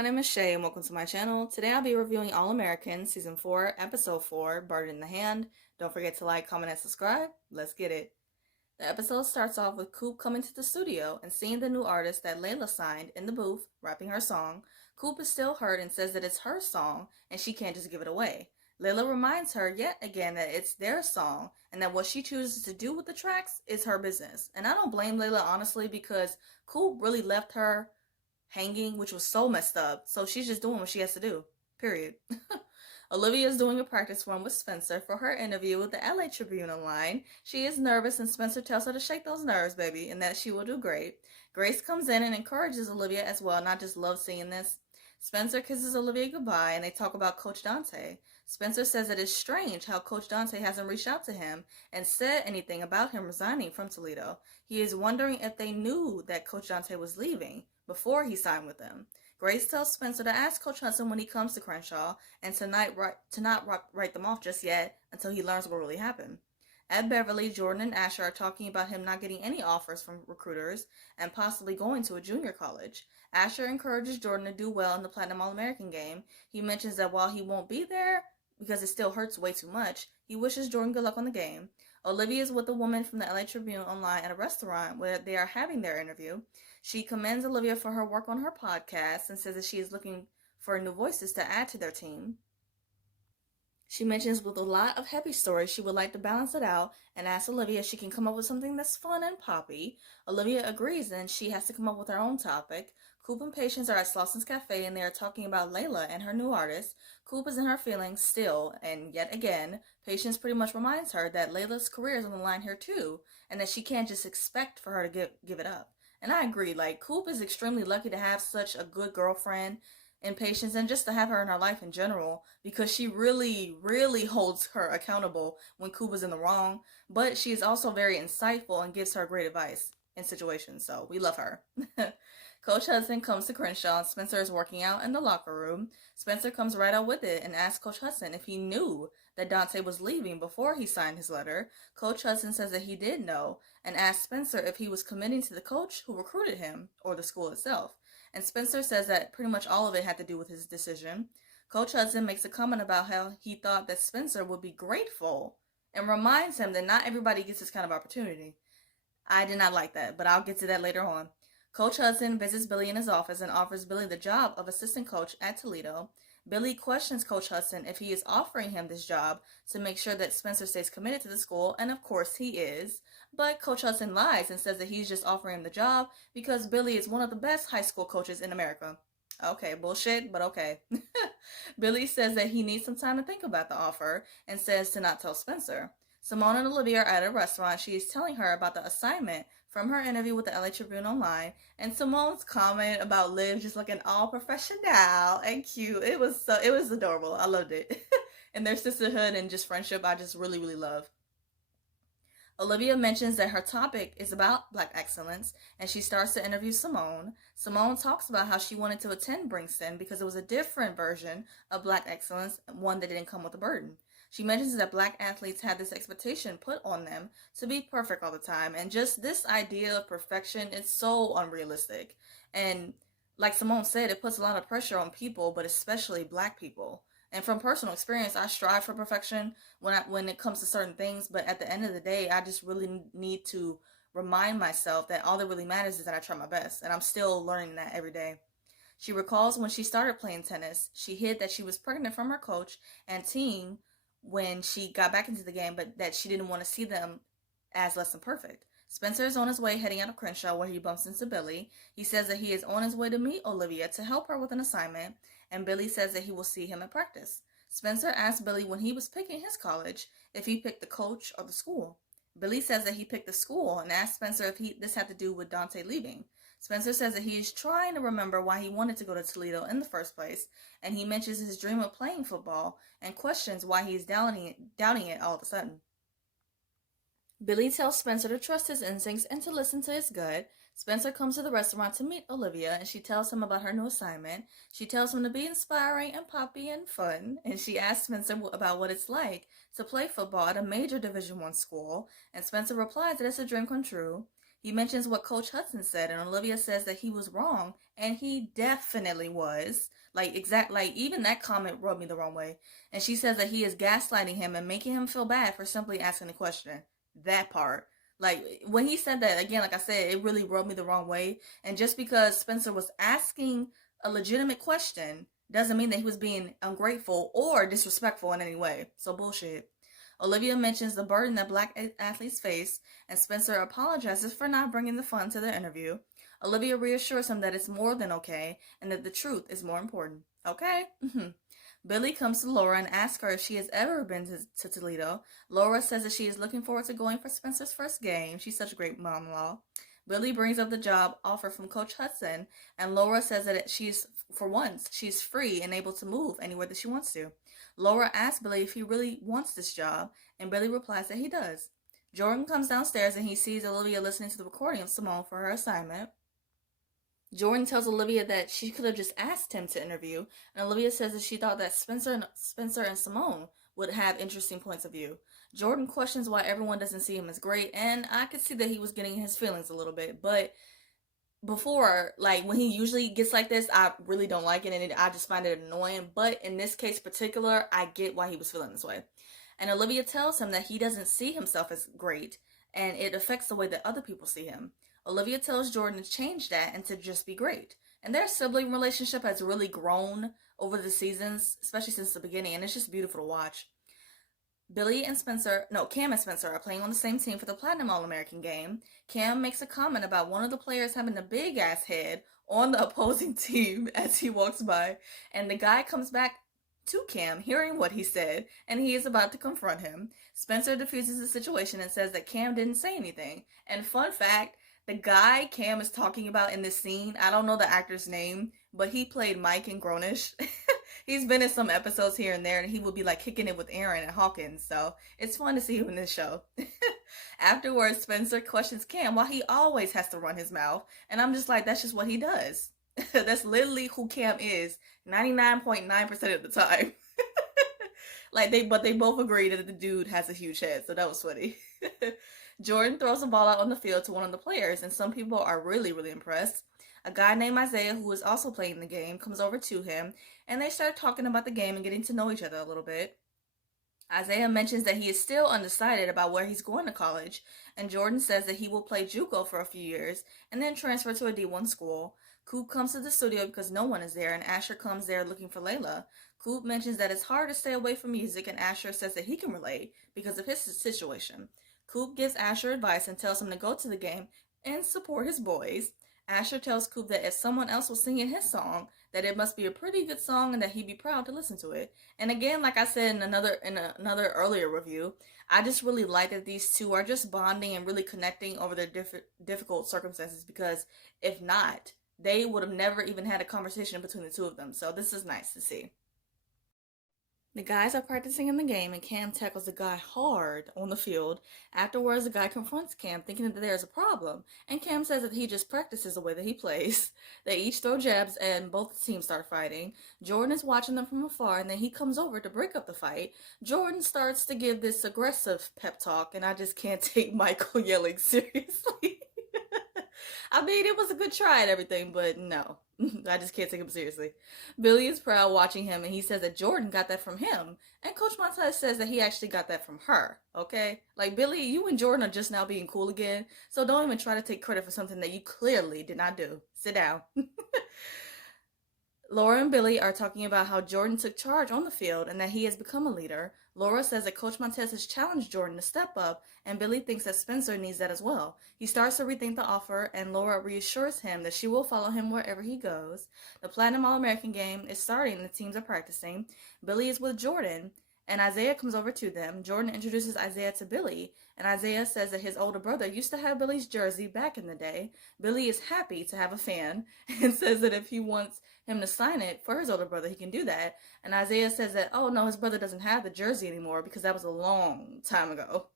my name is Shay and welcome to my channel. Today I'll be reviewing All American Season 4, Episode 4, Bird in the Hand. Don't forget to like, comment, and subscribe. Let's get it. The episode starts off with Coop coming to the studio and seeing the new artist that Layla signed in the booth, rapping her song. Coop is still hurt and says that it's her song and she can't just give it away. Layla reminds her yet again that it's their song and that what she chooses to do with the tracks is her business. And I don't blame Layla honestly because Coop really left her hanging, which was so messed up. So she's just doing what she has to do. Period. Olivia is doing a practice run with Spencer for her interview with the LA Tribune online. She is nervous and Spencer tells her to shake those nerves, baby, and that she will do great. Grace comes in and encourages Olivia as well, and I just love seeing this. Spencer kisses Olivia goodbye and they talk about Coach Dante. Spencer says it is strange how Coach Dante hasn't reached out to him and said anything about him resigning from Toledo. He is wondering if they knew that Coach Dante was leaving before he signed with them. Grace tells Spencer to ask Coach Hudson when he comes to Crenshaw and to not write them off just yet until he learns what really happened. At Beverly, Jordan and Asher are talking about him not getting any offers from recruiters and possibly going to a junior college. Asher encourages Jordan to do well in the Platinum All-American game. He mentions that while he won't be there because it still hurts way too much, he wishes Jordan good luck on the game. Olivia is with a woman from the LA Tribune online at a restaurant where they are having their interview. She commends Olivia for her work on her podcast and says that she is looking for new voices to add to their team. She mentions with a lot of heavy stories she would like to balance it out and asks Olivia if she can come up with something that's fun and poppy. Olivia agrees and she has to come up with her own topic. Coop and Patience are at Slausen's Cafe and they are talking about Layla and her new artist. Coop is in her feelings still, and yet again, Patience pretty much reminds her that Layla's career is on the line here too, and that she can't just expect for her to give it up. And I agree, like, Coop is extremely lucky to have such a good girlfriend and Patience and just to have her in her life in general because she really, really holds her accountable when Coop is in the wrong, but she is also very insightful and gives her great advice in situations, so we love her. Coach Hudson comes to Crenshaw and Spencer is working out in the locker room. Spencer comes right out with it and asks Coach Hudson if he knew that Dante was leaving before he signed his letter. Coach Hudson says that he did know and asks Spencer if he was committing to the coach who recruited him or the school itself. And Spencer says that pretty much all of it had to do with his decision. Coach Hudson makes a comment about how he thought that Spencer would be grateful and reminds him that not everybody gets this kind of opportunity. I did not like that, but I'll get to that later on. Coach Hudson visits Billy in his office and offers Billy the job of assistant coach at Toledo. Billy questions Coach Hudson if he is offering him this job to make sure that Spencer stays committed to the school, and of course he is. But Coach Hudson lies and says that he's just offering him the job because Billy is one of the best high school coaches in America. Okay, bullshit, but okay. Billy says that he needs some time to think about the offer and says to not tell Spencer. Simone and Olivia are at a restaurant. She is telling her about the assignment from her interview with the LA Tribune online, and Simone's comment about Liv just looking all professional and cute. It was adorable. I loved it. And their sisterhood and just friendship, I just really, really love. Olivia mentions that her topic is about Black excellence, and she starts to interview Simone. Simone talks about how she wanted to attend Princeton because it was a different version of Black excellence, one that didn't come with a burden. She mentions that Black athletes had this expectation put on them to be perfect all the time, and just this idea of perfection is so unrealistic. And like Simone said, it puts a lot of pressure on people, but especially Black people. And from personal experience, I strive for perfection when it comes to certain things, but at the end of the day, I just really need to remind myself that all that really matters is that I try my best, and I'm still learning that every day. She recalls when she started playing tennis, she hid that she was pregnant from her coach and team when she got back into the game, but that she didn't want to see them as less than perfect. Spencer is on his way heading out of Crenshaw where he bumps into Billy. He says that he is on his way to meet Olivia to help her with an assignment, and Billy says that he will see him at practice. Spencer asks Billy when he was picking his college if he picked the coach or the school. Billy says that he picked the school and asks Spencer if this had to do with Dante leaving. Spencer says that he is trying to remember why he wanted to go to Toledo in the first place, and he mentions his dream of playing football and questions why he is doubting it all of a sudden. Billy tells Spencer to trust his instincts and to listen to his gut. Spencer comes to the restaurant to meet Olivia, and she tells him about her new assignment. She tells him to be inspiring and poppy and fun, and she asks Spencer about what it's like to play football at a major Division I school, and Spencer replies that it's a dream come true. He mentions what Coach Hudson said, and Olivia says that he was wrong, and he definitely was. Like even that comment rubbed me the wrong way. And she says that he is gaslighting him and making him feel bad for simply asking the question. That part. Like when he said that, again, like I said, it really rubbed me the wrong way. And just because Spencer was asking a legitimate question doesn't mean that he was being ungrateful or disrespectful in any way. So bullshit. Olivia mentions the burden that black athletes face, and Spencer apologizes for not bringing the fun to the interview. Olivia reassures him that it's more than okay and that the truth is more important. Okay? Billy comes to Laura and asks her if she has ever been to Toledo. Laura says that she is looking forward to going for Spencer's first game. She's such a great mom-in-law. Billy brings up the job offer from Coach Hudson, and Laura says that for once, she's free and able to move anywhere that she wants to. Laura asks Billy if he really wants this job, and Billy replies that he does. Jordan comes downstairs and he sees Olivia listening to the recording of Simone for her assignment. Jordan tells Olivia that she could have just asked him to interview, and Olivia says that she thought that Spencer and Simone would have interesting points of view. Jordan questions why everyone doesn't see him as great, and I could see that he was getting his feelings a little bit, but before, like when he usually gets like this, I really don't like it, and I just find it annoying. But in this case particular, I get why he was feeling this way. And Olivia tells him that he doesn't see himself as great, and it affects the way that other people see him. Olivia tells Jordan to change that and to just be great. And their sibling relationship has really grown over the seasons, especially since the beginning, and it's just beautiful to watch. Cam and Spencer are playing on the same team for the Platinum All-American game. Cam makes a comment about one of the players having a big ass head on the opposing team as he walks by, and the guy comes back to Cam, hearing what he said, and he is about to confront him. Spencer diffuses the situation and says that Cam didn't say anything. And fun fact, the guy Cam is talking about in this scene, I don't know the actor's name, but he played Mike in Grownish. He's been in some episodes here and there, and he will be like kicking it with Aaron and Hawkins, so it's fun to see him in this show. Afterwards, Spencer questions Cam why he always has to run his mouth, and I'm just like, that's just what he does. That's literally who Cam is 99.9% of the time. But they both agree that the dude has a huge head, so that was funny. Jordan throws the ball out on the field to one of the players, and some people are really, really impressed. A guy named Isaiah, who is also playing the game, comes over to him, and they start talking about the game and getting to know each other a little bit. Isaiah mentions that he is still undecided about where he's going to college, and Jordan says that he will play JUCO for a few years and then transfer to a D1 school. Coop comes to the studio because no one is there, and Asher comes there looking for Layla. Coop mentions that it's hard to stay away from music, and Asher says that he can relate because of his situation. Coop gives Asher advice and tells him to go to the game and support his boys. Asher tells Coop that if someone else was singing his song, that it must be a pretty good song and that he'd be proud to listen to it. And again, like I said in another earlier review, I just really like that these two are just bonding and really connecting over their difficult circumstances, because if not, they would have never even had a conversation between the two of them. So this is nice to see. The guys are practicing in the game, and Cam tackles the guy hard on the field. Afterwards, the guy confronts Cam, thinking that there's a problem, and Cam says that he just practices the way that he plays. They each throw jabs, and both teams start fighting. Jordan is watching them from afar, and then he comes over to break up the fight. Jordan starts to give this aggressive pep talk, and I just can't take Michael yelling seriously. I mean, it was a good try at everything, but no. I just can't take him seriously. Billy is proud watching him, and he says that Jordan got that from him. And Coach Montez says that he actually got that from her, okay? Like, Billy, you and Jordan are just now being cool again, so don't even try to take credit for something that you clearly did not do. Sit down. Laura and Billy are talking about how Jordan took charge on the field and that he has become a leader. Laura says that Coach Montez has challenged Jordan to step up, and Billy thinks that Spencer needs that as well. He starts to rethink the offer, and Laura reassures him that she will follow him wherever he goes. The Platinum All-American game is starting, and the teams are practicing. Billy is with Jordan, and Isaiah comes over to them. Jordan introduces Isaiah to Billy, and Isaiah says that his older brother used to have Billy's jersey back in the day. Billy is happy to have a fan and says that if he wants him to sign it for his older brother, he can do that. And Isaiah says that, oh no, his brother doesn't have the jersey anymore because that was a long time ago.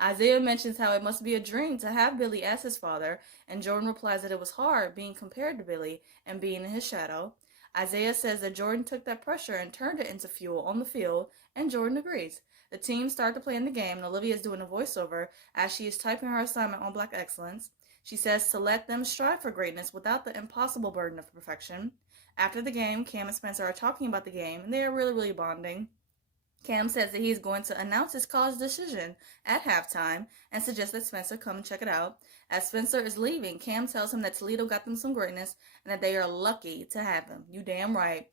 Isaiah mentions how it must be a dream to have Billy as his father, and Jordan replies that it was hard being compared to Billy and being in his shadow. Isaiah says that Jordan took that pressure and turned it into fuel on the field, and Jordan agrees. The team start to play in the game, and Olivia is doing a voiceover as she is typing her assignment on Black Excellence. She says to let them strive for greatness without the impossible burden of perfection. After the game, Cam and Spencer are talking about the game, and they are really bonding. Cam says that he's going to announce his college decision at halftime and suggests that Spencer come and check it out. As Spencer is leaving, Cam tells him that Toledo got them some greatness and that they are lucky to have him. You damn right.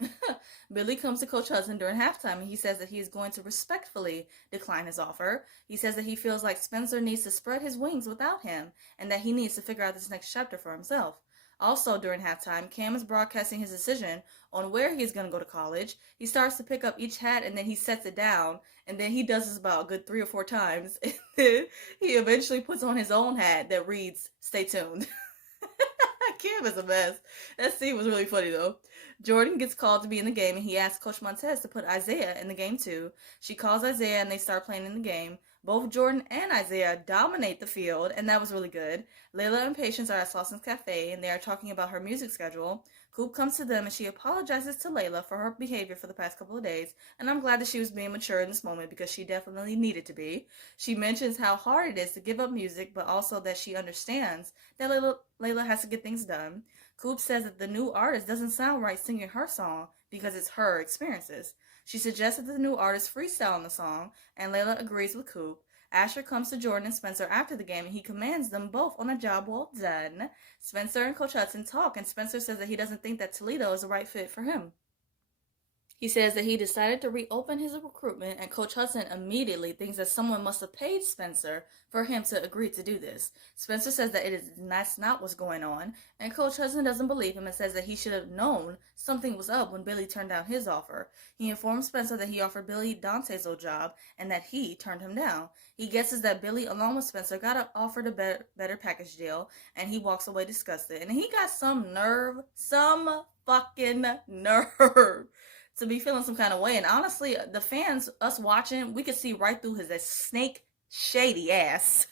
Billy comes to Coach Hudson during halftime and he says that he is going to respectfully decline his offer. He says that he feels like Spencer needs to spread his wings without him and that he needs to figure out this next chapter for himself. Also, during halftime, Cam is broadcasting his decision on where he's going to go to college. He starts to pick up each hat and then he sets it down. And then he does this about a good 3 or 4 times. And then he eventually puts on his own hat that reads, "Stay tuned." Cam is a mess. That scene was really funny though. Jordan gets called to be in the game and he asks Coach Montez to put Isaiah in the game too. She calls Isaiah and they start playing in the game. Both Jordan and Isaiah dominate the field, and that was really good. Layla and Patience are at Slausson's Cafe, and they are talking about her music schedule. Coop comes to them, and she apologizes to Layla for her behavior for the past couple of days, and I'm glad that she was being mature in this moment because she definitely needed to be. She mentions how hard it is to give up music, but also that she understands that Layla has to get things done. Coop says that the new artist doesn't sound right singing her song because it's her experiences. She suggested that the new artist freestyle on the song, and Layla agrees with Coop. Asher comes to Jordan and Spencer after the game, and he commands them both on a job well done. Spencer and Coach Hudson talk, and Spencer says that he doesn't think that Toledo is the right fit for him. He says that he decided to reopen his recruitment, and Coach Hudson immediately thinks that someone must have paid Spencer for him to agree to do this. Spencer says that that's not what's going on, and Coach Hudson doesn't believe him and says that he should have known something was up when Billy turned down his offer. He informs Spencer that he offered Billy Dante's old job and that he turned him down. He guesses that Billy, along with Spencer, got offered a better package deal, and he walks away disgusted. And he got some fucking nerve to be feeling some kind of way. And honestly, the fans, us watching, we could see right through his snake shady ass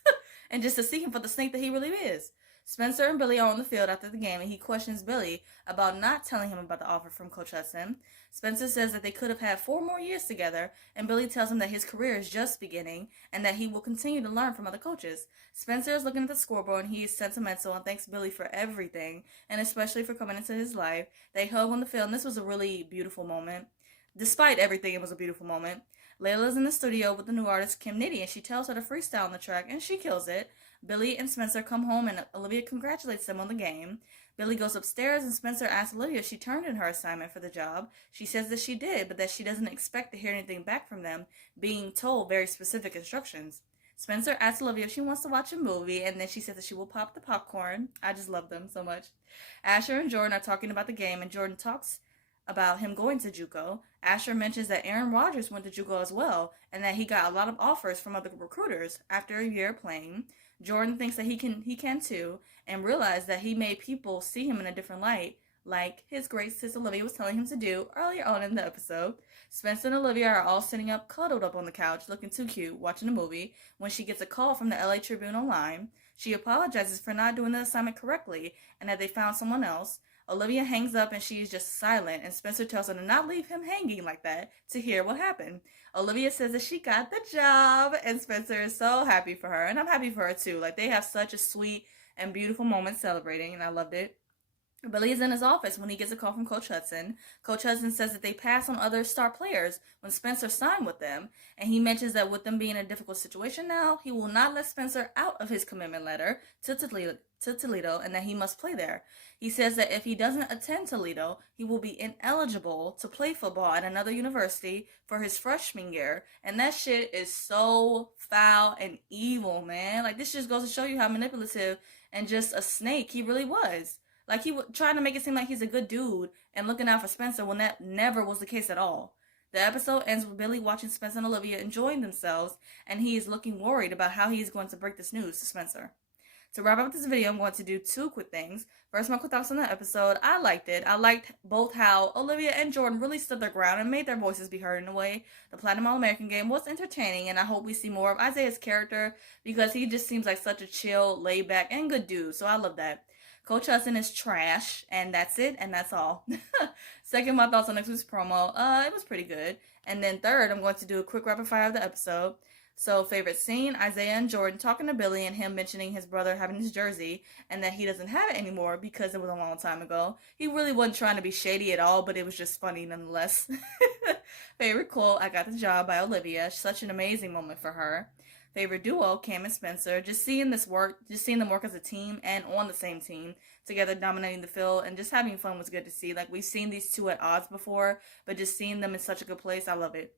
and just to see him for the snake that he really is. Spencer and Billy are on the field after the game, and he questions Billy about not telling him about the offer from Coach Hudson. Spencer says that they could have had 4 more years together, and Billy tells him that his career is just beginning and that he will continue to learn from other coaches. Spencer is looking at the scoreboard, and he is sentimental and thanks Billy for everything, and especially for coming into his life. They hug on the field, and this was a really beautiful moment. Despite everything, it was a beautiful moment. Layla's in the studio with the new artist Kim Nitty, and she tells her to freestyle on the track, and she kills it. Billy and Spencer come home, and Olivia congratulates them on the game. Billy goes upstairs, and Spencer asks Olivia if she turned in her assignment for the job. She says that she did, but that she doesn't expect to hear anything back from them, being told very specific instructions. Spencer asks Olivia if she wants to watch a movie, and then she says that she will pop the popcorn. I just love them so much. Asher and Jordan are talking about the game, and Jordan talks about him going to JUCO. Asher mentions that Aaron Rodgers went to JUCO as well, and that he got a lot of offers from other recruiters after a year playing. Jordan thinks that he can too, and realized that he made people see him in a different light, like his great sis Olivia was telling him to do earlier on in the episode. Spencer and Olivia are all sitting up, cuddled up on the couch, looking too cute, watching a movie, when she gets a call from the LA Tribune online. She apologizes for not doing the assignment correctly, and that they found someone else. Olivia hangs up and she is just silent, and Spencer tells her to not leave him hanging like that to hear what happened. Olivia says that she got the job, and Spencer is so happy for her, and I'm happy for her too. Like, they have such a sweet and beautiful moment celebrating, and I loved it. Billy is in his office when he gets a call from Coach Hudson. Coach Hudson says that they passed on other star players when Spencer signed with them, and he mentions that with them being in a difficult situation now, he will not let Spencer out of his commitment letter to Toledo, and that he must play there. He says that if he doesn't attend Toledo, he will be ineligible to play football at another university for his freshman year, and that shit is so foul and evil, man. Like, this just goes to show you how manipulative and just a snake he really was. Like, he was trying to make it seem like he's a good dude and looking out for Spencer when that never was the case at all. The episode ends with Billy watching Spencer and Olivia enjoying themselves, and he is looking worried about how he is going to break this news to Spencer. To wrap up this video, I'm going to do 2 quick things. First, my quick thoughts on the episode. I liked it. I liked both how Olivia and Jordan really stood their ground and made their voices be heard in a way. The Platinum All-American game was entertaining, and I hope we see more of Isaiah's character because he just seems like such a chill, laid-back, and good dude, so I love that. Coach Hudson is trash, and that's it, and that's all. Second, my thoughts on next week's promo. It was pretty good. And then third, I'm going to do a quick rapid fire of the episode. So, favorite scene, Isaiah and Jordan talking to Billy and him mentioning his brother having his jersey and that he doesn't have it anymore because it was a long time ago. He really wasn't trying to be shady at all, but it was just funny nonetheless. Favorite quote, I got the job by Olivia. Such an amazing moment for her. Favorite duo, Cam and Spencer. Just seeing them work as a team and on the same team together, dominating the field and just having fun was good to see. Like, we've seen these two at odds before, but just seeing them in such a good place, I love it.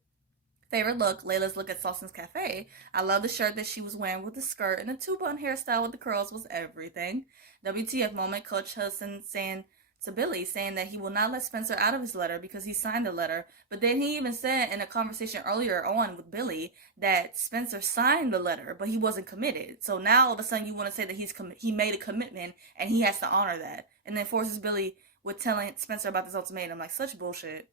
Favorite look, Layla'S look at Salson's Cafe. I love the shirt that she was wearing with the skirt, and the two-bun hairstyle with the curls was everything. WTF moment, Coach Hudson saying to Billy, saying that he will not let Spencer out of his letter because he signed the letter. But then he even said in a conversation earlier on with Billy that Spencer signed the letter, but he wasn't committed. So now all of a sudden you want to say that he made a commitment and he has to honor that, and then forces Billy with telling Spencer about this ultimatum. Like, such bullshit.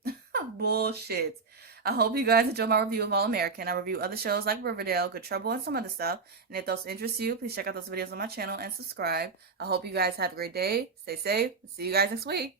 Bullshit. I hope you guys enjoyed my review of All American. I review other shows like Riverdale, Good Trouble, and some other stuff. And if those interest you, please check out those videos on my channel and subscribe. I hope you guys have a great day. Stay safe. See you guys next week.